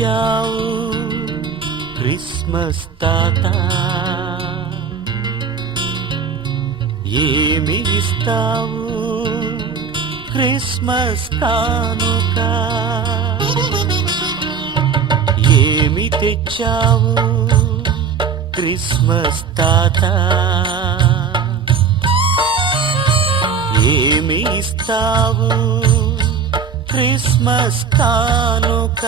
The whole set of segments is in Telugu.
తెచ్చావు క్రిస్మస్ తాత, ఏమి ఇస్తావు క్రిస్మస్ కానుక, ఏమి తెచ్చావు క్రిస్మస్ తాత, ఏమి ఇస్తావు క్రిస్మస్ కానుక,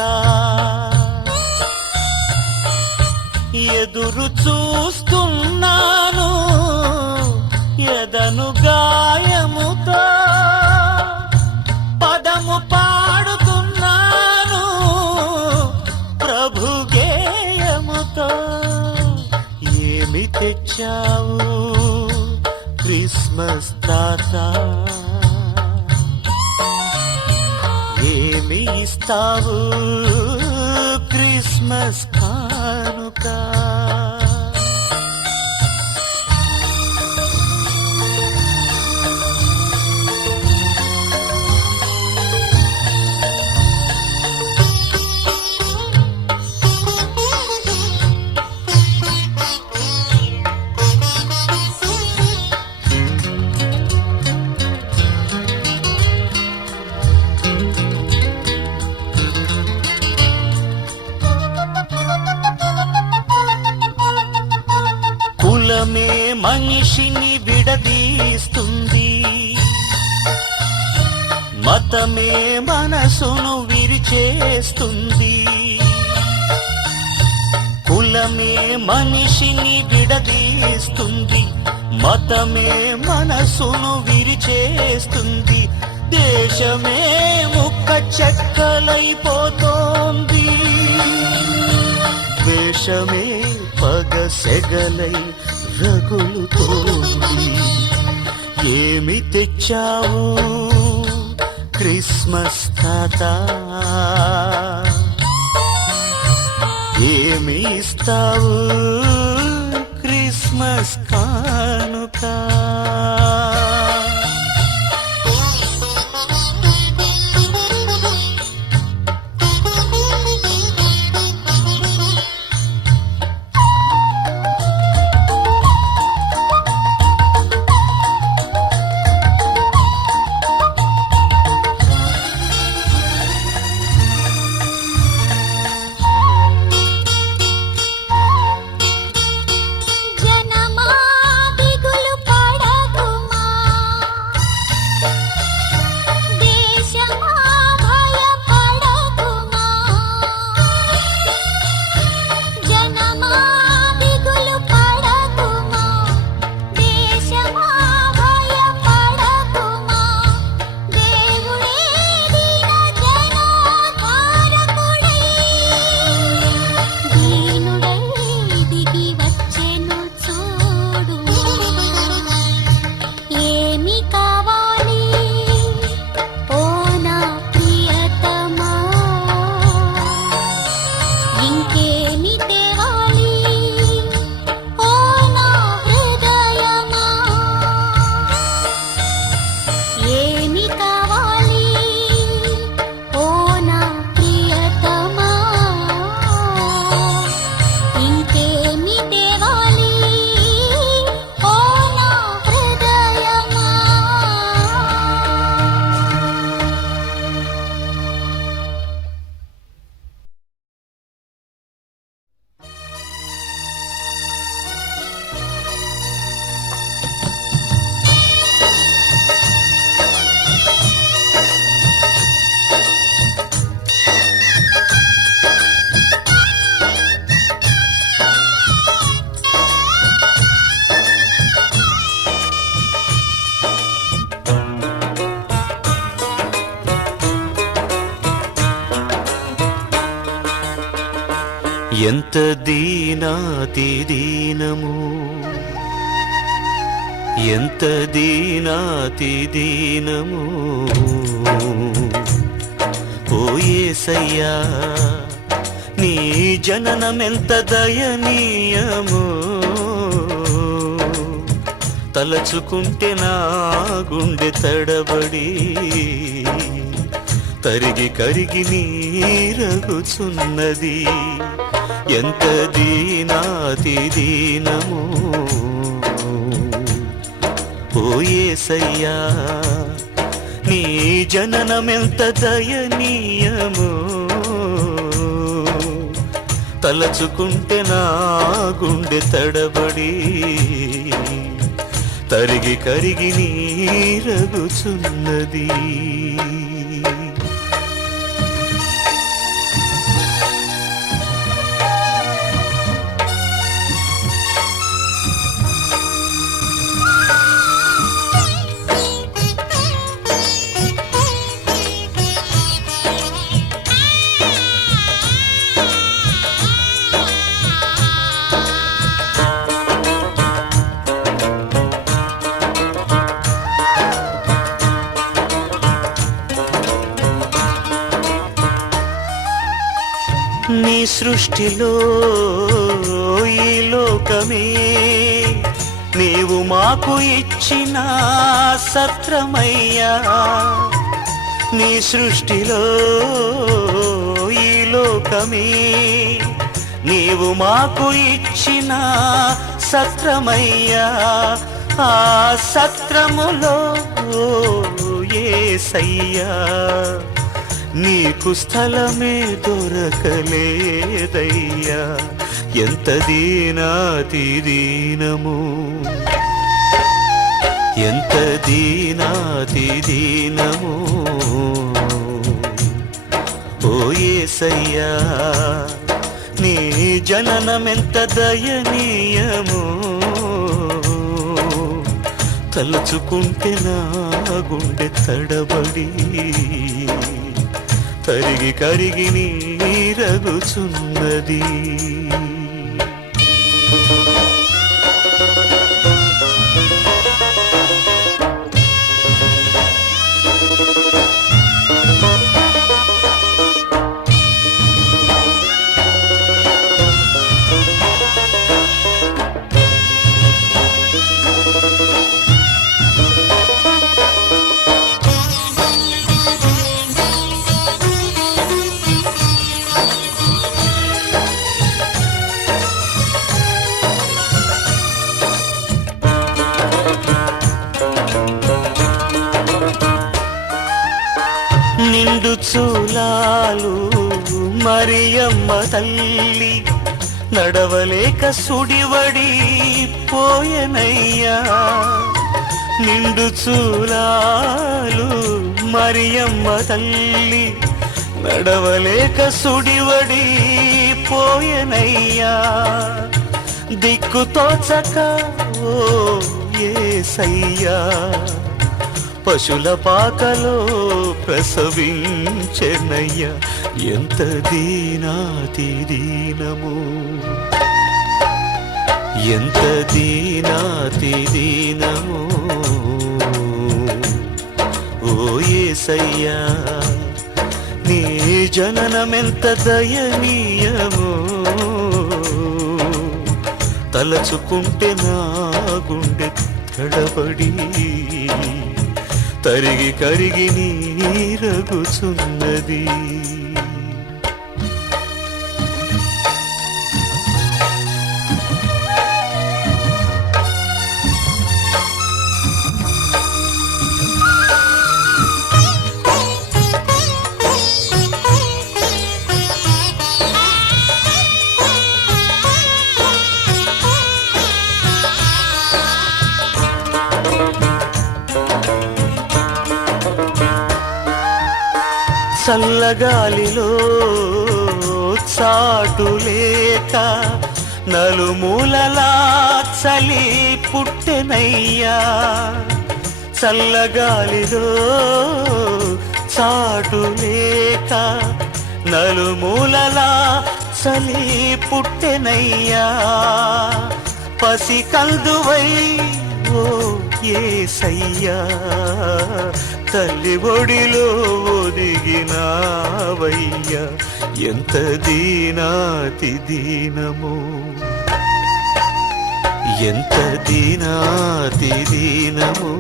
ఎదురు చూస్తున్నాను ఎదను గాయముతో, పదము పాడుతున్నాను ప్రభు గేయముతో, ఏమి తెచ్చావు క్రిస్మస్ తాత, ఏమి ఇస్తావు క్రిస్మస్ కానుక. కులమే మనిషిని విడదీస్తుంది, మతమే మనసును విరిచేస్తుంది, కులమే మనిషిని విడదీస్తుంది, మతమే మనసును విరిచేస్తుంది, దేశమే ముక్క చెక్కలైపోతోంది, ద్వేషమే పగ సెగలై రగులుతోంది, ఏమి తెచ్చావు క్రిస్మస్ తాత, ఏమి ఇస్తావు క్రిస్మస్ కానుక. ఎంత దీనాతి దీనము, ఎంత దీనాతి దీనము, ఓ యేసయ్యా నీ జననమెంత దయనీయము, తలచుకుంటే నా గుండె తడబడి తరిగి కరిగి నీరగుచున్నది. ఎంత దీనాతి దీనము ఓ యేసయ్యా, నీ జననమెంత దయనీయము. తలచుకుంటే నా గుండె తడబడి తరిగి కరిగి నీరగుచున్నది. నీ సృష్టిలో ఈ లోకమే నీవు మాకు ఇచ్చిన సత్రమయ్యా. నీ సృష్టిలో ఈ లోకమే నీవు మాకు ఇచ్చిన సత్రమయ్యా. ఆ సత్రములో యేసయ్యా నీకు స్థలమే దొరకలేదయ్యా. ఎంత దీనాతి దీనము, ఎంత దీనాతి దీనము ఓ యేసయ్యా, నీ జననమెంత దయనీయము. తలుచుకుంటే నా గుండె తడబడి తరిగి కరిగి నీరగుచున్నది. నిండు చూలాలు మరియమ్మ తల్లి నడవలేక సుడివడి పోయెనయ్యా. నిండు చూలాలు మరియమ్మ తల్లి నడవలేక సుడివడి పోయెనయ్యా. దిక్కు తోచక ఓ యేసయ్యా పశుల పాకలో ప్రసవించెనయ్యా. ఎంత దీనాతి దీనము, ఎంత దీనాతి దీనము ఓ యేసయ్యా, నీ జననమెంత దయనీయము. తలచుకుంటే నా గుండె తడబడి తరిగి కరిగి నీరగుచున్నది. చల్లగాలిలో చాటులేక నలుమూలలా చలి పుట్టెనయ్యా. చల్లగాలిలో చాటులేక నలుమూలలా చలి పుట్టెనయ్యా. పసి కందువై ఓ యేసయ్యా తల్లి ఒడిలో ఒదిగినావయ్యా. ఎంత దీనాతి దీనము, ఎంత దీనాతి దీనము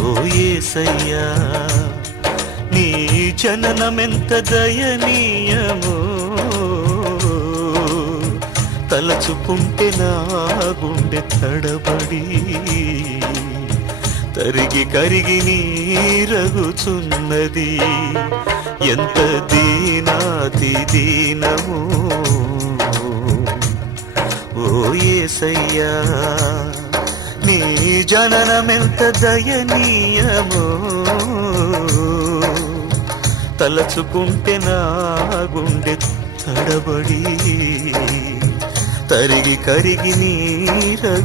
ఓ యేసయ్యా. యేసయ్యా నీ జననమెంత దయనీయమో తలచుకుంటే నా గుండె తడబడి తరిగి కరిగి నీరగుచున్నది ఎంత దీనాతి దీనమో ఓ యేసయ్యా నీ జననమెంత దయనీయమో తలచుకుంటే నా గుండె తడబడి తరిగి కరిగి నీరగుచున్నది